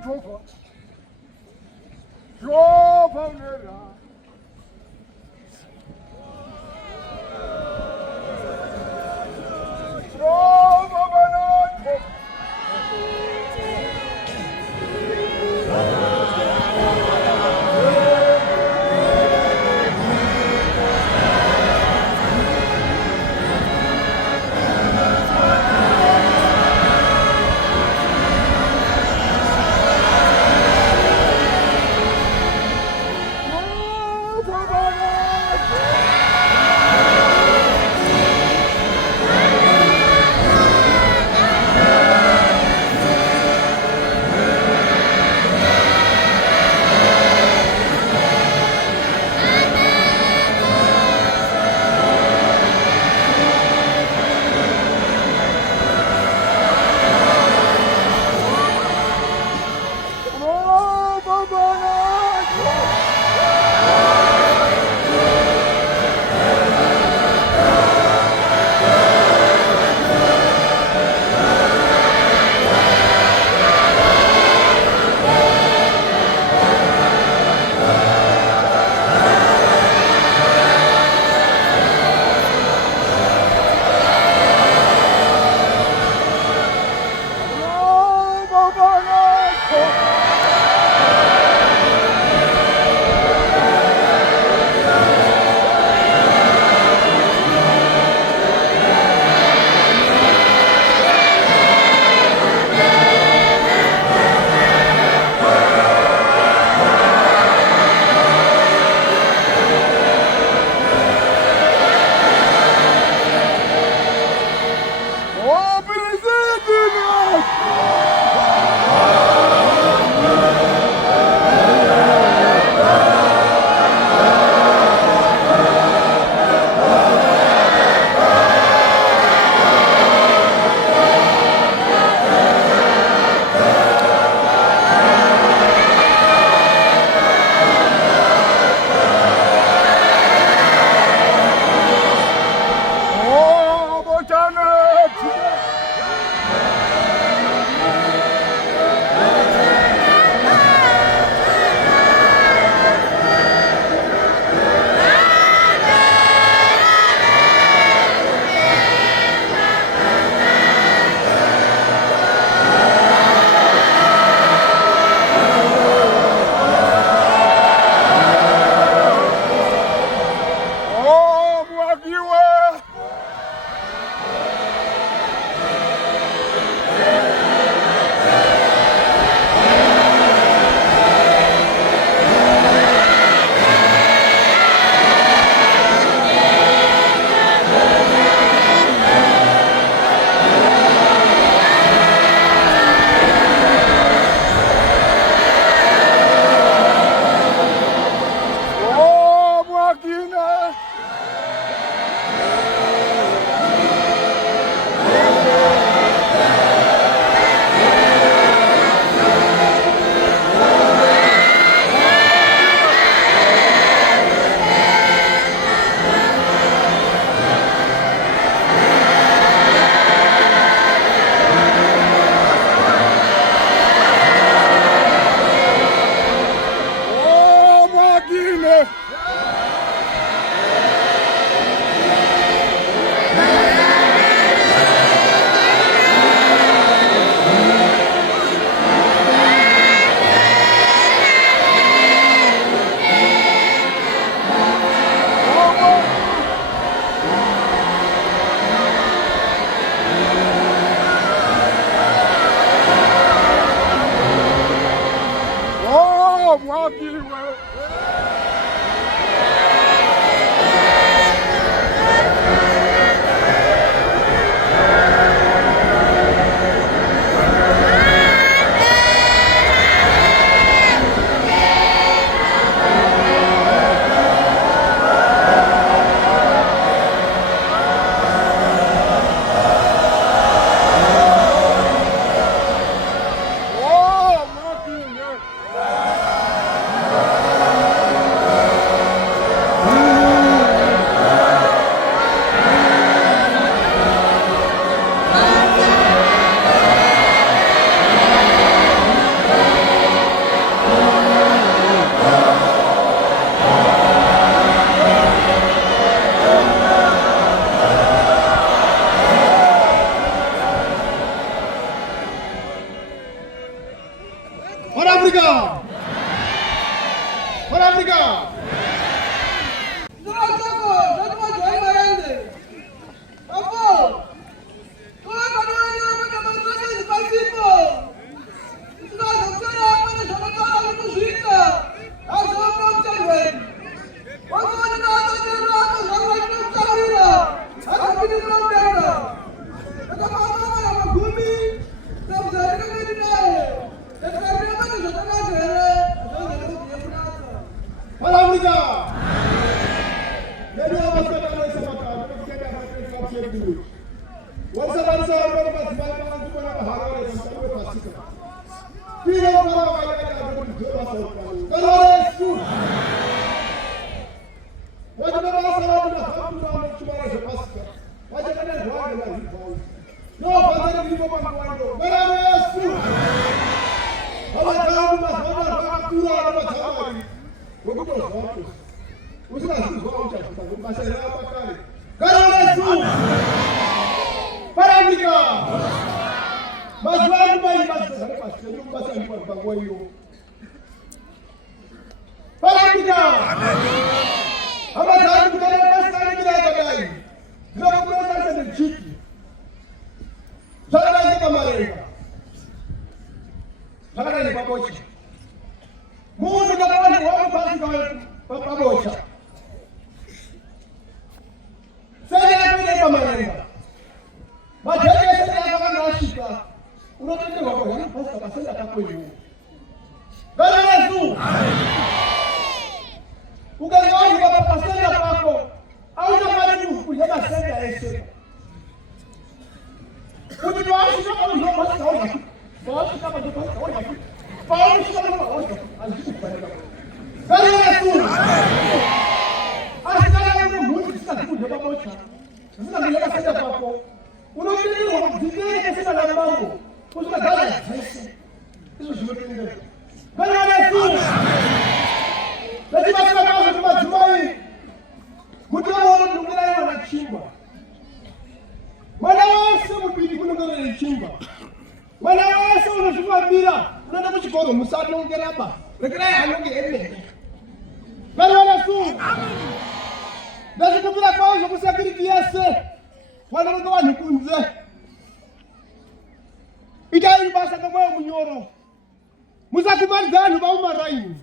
조건 조번해라 África! Para África! Para África! Mas vai mais para África! Amazado que tem bastante grande aí. Joga por essa de chique. Joga aí para Maria. Joga aí para Bocha. Mundo da hora para Bocha. Sai aí para Maria. Mas já que você está na Chica, o outro tem uma coisa, não pode passar da capa aí. Galera azul. O ganhador vai passar da capa. A outra parte do podia passar da esse. O de nós já falou não pode sair daqui. Pode ficar para depois sair daqui. Pode ficar para outra. Galera azul. A cidade é muito distante do Bocha. Você não vai sair da capa. O nome dele é o Dinheiro que se dá na mão. Você vai dar isso. Isso não tem. Galera azul. Lazima sana kaza kumajumai. Mutaona nungela na chimba. Wana wase mubidi kunungela na chimba. Wana wase unashukua bila. Nenda mchikoro musadu ngela hapa. Lekera alonge ene. Galera azul. Lazima bila kwanza kusafiri kiasi. Wana ndo wanikunze. Itayi basa kama munyoro. Musakumalizana baumaraini.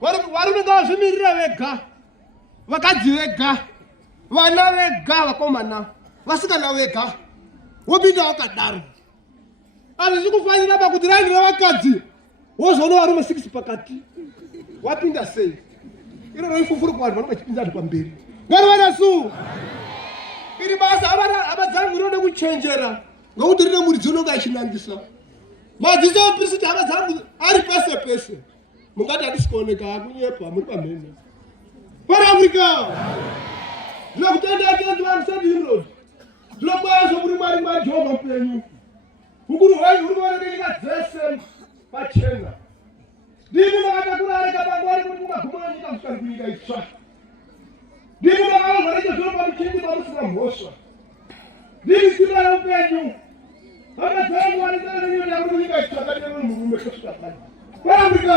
Warunga zvimirira vega. Vakadzi vega. Vana vega vakomana. Vasikana vega. Wopinda wakadaro. Azvizi kufanira pakuti raini ravakadzi. Wozoona varume 6 pakati. Wapinda sei? Iro roifufuru kuvanhu vanopinda pamberi. Ngari su. Iri basa avadzangu rinode kuchenjera. Ngokuti rine muridzi unonga achinangisa. Madziso apristi avadzangu ari pese pese. Mungati atikuoneka kunyepa muri pamhene. Para África! Ndinokutendera kuti vamusabiro. Ndinokwazo muri Mwari Jehovha mupenyu. Ukuru hwenyu huri kuoneka nyika dzese pachena. Ndimi makatakura areka pangwari kuti mungagumira nyika kusvika kunyika itsva. Ndimi makaonza nechezvino pamuchinji pamusina mhosva. Ndimi simba reupenyu. Vakadzara Mwari dzara nenyota muri kunyika itsva kati murume kusvika pano. Para África!